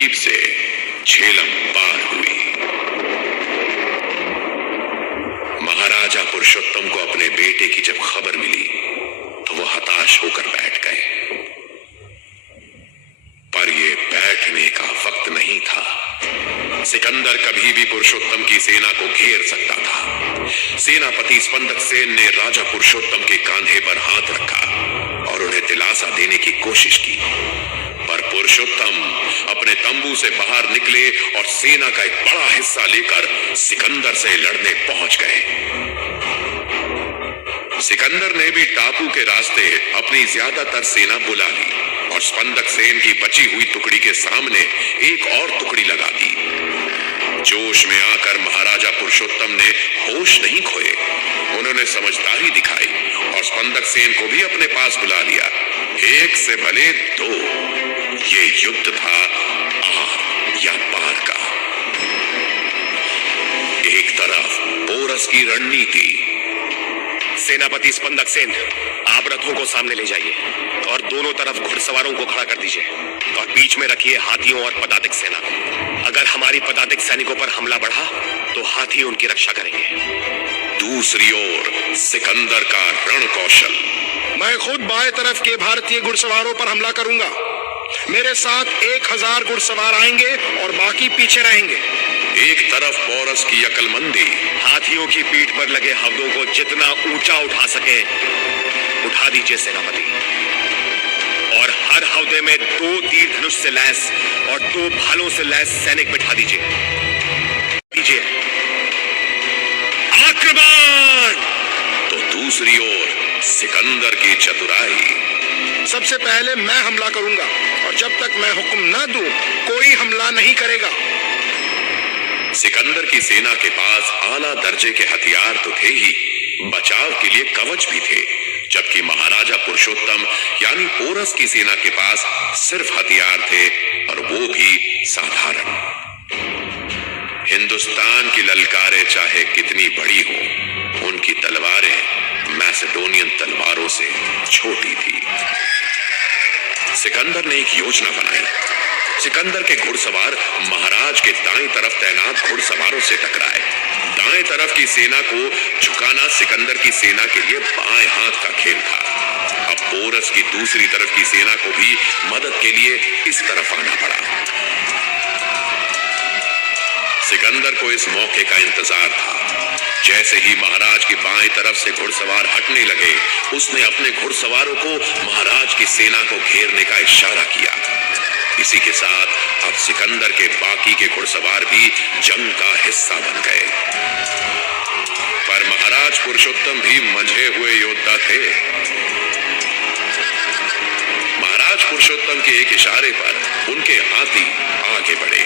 Jeep से झेलम पार हुई। महाराजा पुरुषोत्तम को अपने बेटे की जब खबर मिली तो वो हताश होकर बैठ गए, पर ये बैठने का वक्त नहीं था। सिकंदर कभी भी पुरुषोत्तम की सेना को घेर सकता था। सेनापति स्पंदक सेन ने राजा पुरुषोत्तम के कांधे पर हाथ रखा और उन्हें दिलासा देने की कोशिश की, पर पुरुषोत्तम अपने तंबू से बाहर निकले और सेना का एक बड़ा हिस्सा लेकर सिकंदर से लड़ने पहुंच गए। सिकंदर ने भी टापू के रास्ते अपनी ज्यादातर सेना बुला ली और स्पंदक सेन की बची हुई टुकड़ी के सामने एक और टुकड़ी लगा दी। जोश में आकर महाराजा पुरुषोत्तम ने होश नहीं खोए। उन्होंने समझदारी दिखाई और स्पंदक सेन को भी अपने पास बुला लिया। एक से भले दो, ये युद्ध था आर या पार का। एक तरफ पोरस की रणनीति। सेनापति स्पंदक सेन, आप रथों को सामने ले जाइए और दोनों तरफ घुड़सवारों को खड़ा कर दीजिए और बीच में रखिए हाथियों और पदातिक सेना को। अगर हमारी पदातिक सैनिकों पर हमला बढ़ा तो हाथी उनकी रक्षा करेंगे। दूसरी ओर सिकंदर का रण कौशल। मैं खुद बाएं तरफ के भारतीय घुड़सवारों पर हमला करूंगा। मेरे साथ 1000 घुड़सवार आएंगे और बाकी पीछे रहेंगे। एक तरफ पोरस की अक्लमंदी। हाथियों की पीठ पर लगे हवदों को जितना ऊंचा उठा सके उठा दीजिए सेनापति, और हर हवदे में 2 तीर धनुष से लैस और 2 भालों से लैस सैनिक बिठा दीजिए। आक्रमण! तो दूसरी ओर सिकंदर की चतुराई। सबसे पहले मैं हमला करूंगा और जब तक मैं हुक्म न दूं कोई हमला नहीं करेगा। सिकंदर की सेना के पास आला दर्जे के हथियार तो थे ही, बचाव के लिए कवच भी थे, जबकि महाराजा पुरुषोत्तम यानी पोरस की सेना के पास सिर्फ हथियार थे और वो भी साधारण। हिंदुस्तान की ललकारें चाहे कितनी बड़ी हो, उनकी तलवारें मैसेडोनियन तलवारों से छोटी थी। सिकंदर ने एक योजना बनाई। सिकंदर के घुड़सवार महाराज के दाएं तरफ तैनात घुड़सवारों से टकराए। दाएं तरफ की सेना को झुकाना सिकंदर की सेना के लिए बाएं हाथ का खेल था। अब पोरस की दूसरी तरफ की सेना को भी मदद के लिए इस तरफ आना पड़ा। सिकंदर को इस मौके का इंतजार था। जैसे ही महाराज की बाएं तरफ से घुड़सवार हटने लगे, उसने अपने घुड़सवारों को महाराज की सेना को घेरने का इशारा किया। इसी के साथ अब सिकंदर के बाकी के घुड़सवार भी जंग का हिस्सा बन गए। पर महाराज पुरुषोत्तम भी मंझे हुए योद्धा थे। महाराज पुरुषोत्तम के एक इशारे पर उनके हाथी आगे बढ़े।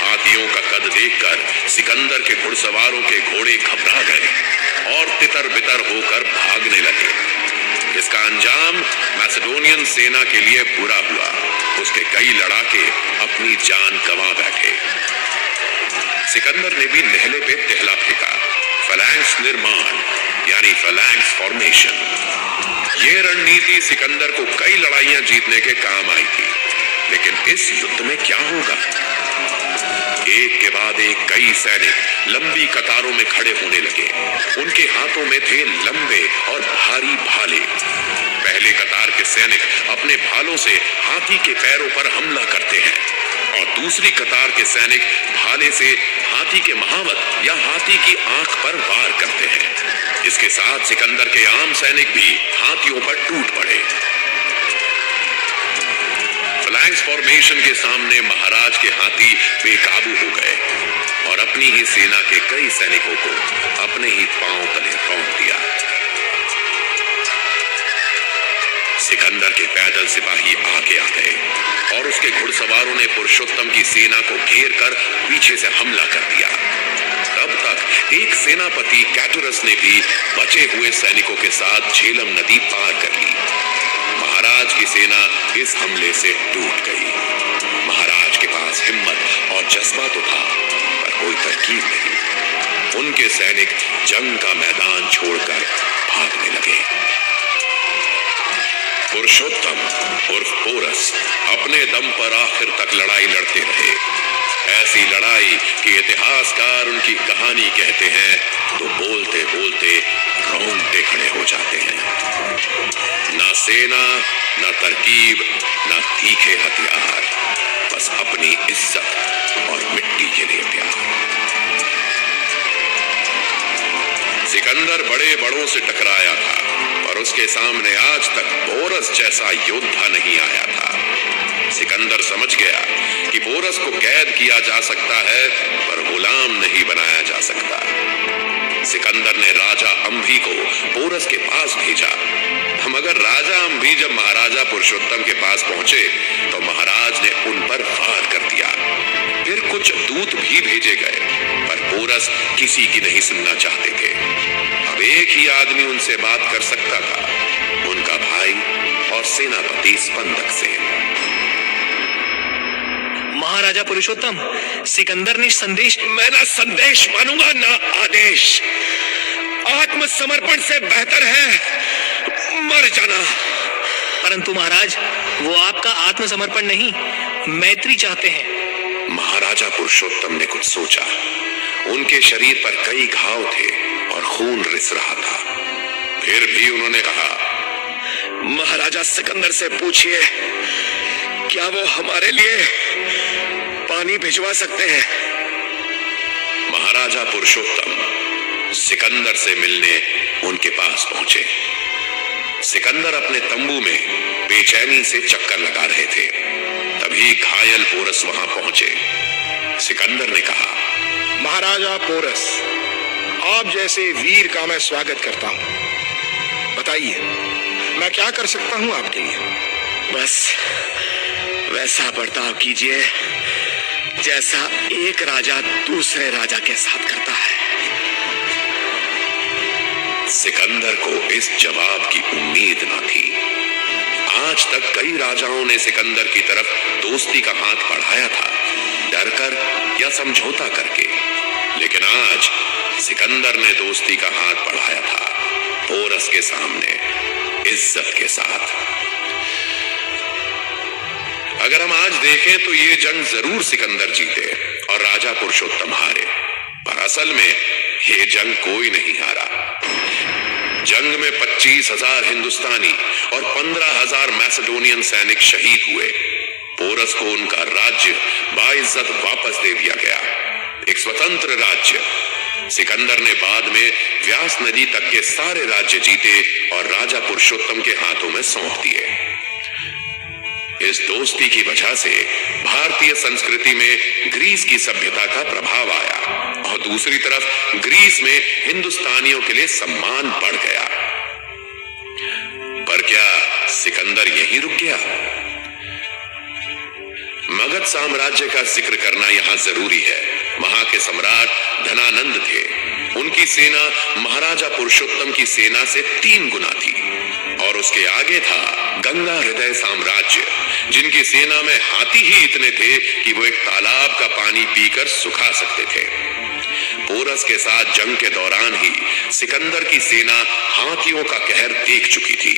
हाथियों का कद देखकर सिकंदर के घुड़सवारों के घोड़े घबरा गए और तितर बितर होकर भागने लगे। इसका अंजाम मैसेडोनियन सेना के लिए बुरा हुआ। उसके कई लड़ाके अपनी जान गंवा बैठे। सिकंदर ने भी नेहले पे तेहला फेंका। फैलैंक्स निर्माण यानी फैलैंक्स फॉर्मेशन। ये रणनीति सिकंदर को कई लड़ाइयां जीतने के काम आई थी। लेकिन इस युद्ध में क्या होगा? एक के बाद एक कई सैनिक लंबी कतारों में खड़े होने लगे। उनके हाथों में थे लंबे और भारी भाले। पहले कतार के सैनिक अपने भालों से हाथी के पैरों पर हमला करते हैं और दूसरी कतार के सैनिक भाले से हाथी के महावत या हाथी की आंख पर वार करते हैं। इसके साथ सिकंदर के आम सैनिक भी हाथियों पर टूट पड़े। फैलैंक्स फॉर्मेशन के सामने महाराज के हाथी बेकाबू हो गए और अपनी ही सेना के कई सैनिकों को अपने ही पांव तले रौंद दिया। सिकंदर के पैदल सिपाही आगे आ गए और उसके घुड़सवारों ने पुरुषोत्तम की सेना को घेर कर पीछे से हमला कर दिया। तब तक एक सेनापति कैटुरस ने भी बचे हुए सैनिकों के साथ झेलम नदी पार कर ली। महाराज की सेना इस हमले से टूट गई। महाराज के पास हिम्मत और जज्बा तो था, पर कोई तरकीब नहीं। उनके सैनिक जंग का मैदान छोड़कर भागने लगे। पुरुषोत्तम उर्फ पोरस अपने दम पर आखिर तक लड़ाई लड़ते रहे। ऐसी लड़ाई कि इतिहासकार उनकी कहानी कहते हैं तो बोलते बोलते रोंगटे खड़े हो जाते हैं। ना सेना, ना तरकीब, ना तीखे हथियार, बस अपनी इज्जत और मिट्टी के लिए प्यार। सिकंदर बड़े बड़ों से टकराया था, पर उसके सामने आज तक पोरस जैसा योद्धा नहीं आया था। सिकंदर समझ गया कि पोरस को कैद किया जा सकता है, पर गुलाम नहीं बनाया जा सकता। सिकंदर ने राजा अंभी को पोरस के पास भेजा। मगर राजा अंभी जब महाराजा पुरुषोत्तम के पास पहुंचे तो महाराज ने उन पर वार कर दिया। फिर कुछ दूत भी भेजे गए, पर पोरस किसी की नहीं सुनना चाहते थे। अब एक ही आदमी उनसे बात कर सकता था, उनका भाई और सेनापति स्पंदक सेन। महाराजा पुरुषोत्तम, सिकंदर ने संदेश। मैं ना संदेश मानूंगा ना आदेश। आत्मसमर्पण से बेहतर है मर जाना। परंतु महाराज, वो आपका आत्मसमर्पण नहीं, मैत्री चाहते हैं। महाराजा पुरुषोत्तम ने कुछ सोचा। उनके शरीर पर कई घाव थे और खून रिस रहा था। फिर भी उन्होंने कहा, महाराजा सिकंदर से पूछिए, क्या वो हमारे लिए पानी भिजवा सकते हैं? महाराजा पुरुषोत्तम सिकंदर से मिलने उनके पास पहुंचे। सिकंदर अपने तंबू में बेचैनी से चक्कर लगा रहे थे। तभी घायल पोरस वहां पहुंचे। सिकंदर ने कहा, महाराजा पोरस, आप जैसे वीर का मैं स्वागत करता हूं। बताइए, मैं क्या कर सकता हूं आपके लिए? बस वैसा बर्ताव कीजिए जैसा एक राजा दूसरे राजा के साथ करता है। सिकंदर को इस जवाब की उम्मीद न थी। आज तक कई राजाओं ने सिकंदर की तरफ दोस्ती का हाथ बढ़ाया था, डरकर या समझौता करके। लेकिन आज सिकंदर ने दोस्ती का हाथ बढ़ाया था, पोरस के सामने इज्जत के साथ। अगर हम आज देखें तो ये जंग जरूर सिकंदर जीते और राजा पुरुषोत्तम हारे, पर असल में ये जंग कोई नहीं हारा। जंग में 25,000 हिंदुस्तानी और 15,000 मैसेडोनियन सैनिक शहीद हुए। पोरस को उनका राज्य बाइज्जत वापस दे दिया गया, एक स्वतंत्र राज्य। सिकंदर ने बाद में व्यास नदी तक के सारे राज्य जीते और राजा पुरुषोत्तम के हाथों में सौंप दिए। इस दोस्ती की वजह से भारतीय संस्कृति में ग्रीस की सभ्यता का प्रभाव आया और दूसरी तरफ ग्रीस में हिंदुस्तानियों के लिए सम्मान बढ़ गया। पर क्या सिकंदर यहीं रुक गया? मगध साम्राज्य का जिक्र करना यहां जरूरी है। वहां के सम्राट धनानंद थे। उनकी सेना महाराजा पुरुषोत्तम की सेना से 3 गुना थी और उसके आगे था गंगा हृदय साम्राज्य, जिनकी सेना में हाथी ही इतने थे कि वो एक तालाब का पानी पीकर सुखा सकते थे। पोरस के साथ जंग के दौरान ही सिकंदर की सेना हाथियों का कहर देख चुकी थी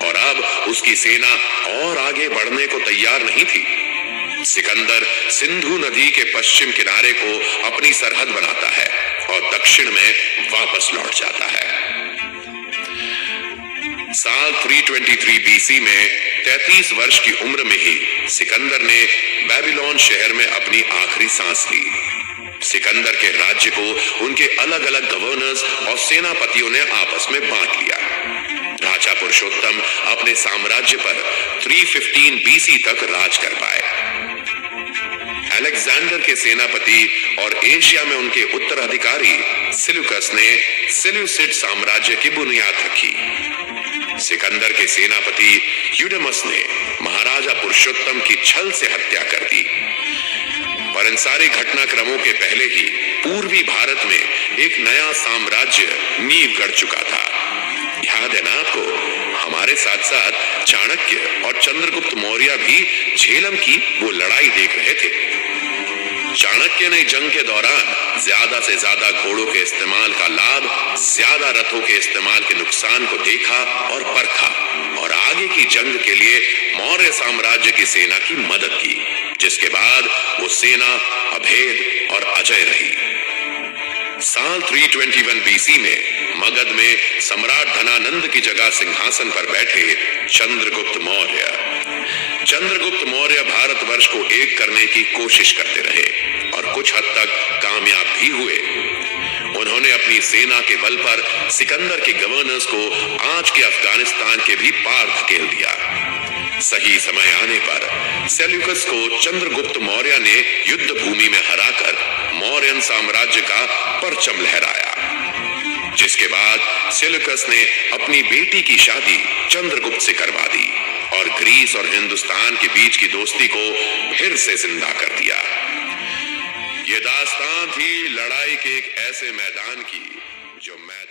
और अब उसकी सेना और आगे बढ़ने को तैयार नहीं थी। सिकंदर सिंधु नदी के पश्चिम किनारे को अपनी सरहद बनाता है और दक्षिण में वापस लौट जाता है। साल 323 बीसी में 33 वर्ष की उम्र में ही सिकंदर ने बेबीलोन शहर में अपनी आखिरी सांस ली। सिकंदर के राज्य को उनके अलग अलग गवर्नर्स और सेनापतियों ने आपस में बांट लिया। राजा पुरुषोत्तम अपने साम्राज्य पर 315 बीसी तक राज कर पाए। अलेक्जेंडर के सेनापति और एशिया में उनके उत्तराधिकारी सिलुकस ने सेल्यूसिड साम्राज्य की बुनियाद रखी। सिकंदर के सेनापति यूडेमस ने महाराजा पुरुषोत्तम की छल से हत्या कर दी। पर इन सारे घटनाक्रमों के पहले ही पूर्वी भारत में एक नया साम्राज्य नींव गढ़ चुका था। याद है ना आपको? हमारे साथ साथ चाणक्य और चंद्रगुप्त मौर्य भी झेलम की वो लड़ाई देख रहे थे। चाणक्य ने जंग के दौरान ज्यादा से ज्यादा घोड़ों के इस्तेमाल का लाभ, ज्यादा रथों के इस्तेमाल के नुकसान को देखा और परखा और आगे की जंग के लिए मौर्य साम्राज्य की सेना की मदद की, जिसके बाद वो सेना अभेद और अजय रही। साल 321 बीसी में मगध में सम्राट धनानंद की जगह सिंहासन पर बैठे चंद्रगुप्त मौर्य। चंद्रगुप्त मौर्य भारतवर्ष को एक करने की कोशिश करते रहे और कुछ हद तक कामयाब भी हुए। उन्होंने अपनी सेना के बल पर सिकंदर के गवर्नर्स को आज के अफगानिस्तान के भी पार धकेल दिया। सही समय आने पर सेल्यूकस को चंद्रगुप्त मौर्य ने युद्ध भूमि में हराकर मौर्यन साम्राज्य का परचम लहराया, जिसके बाद सेल्यूकस ने अपनी बेटी की शादी चंद्रगुप्त से करवा दी और ग्रीस और हिंदुस्तान के बीच की दोस्ती को फिर से जिंदा कर दिया। ये दास्तान थी लड़ाई के एक ऐसे मैदान की जो मैदान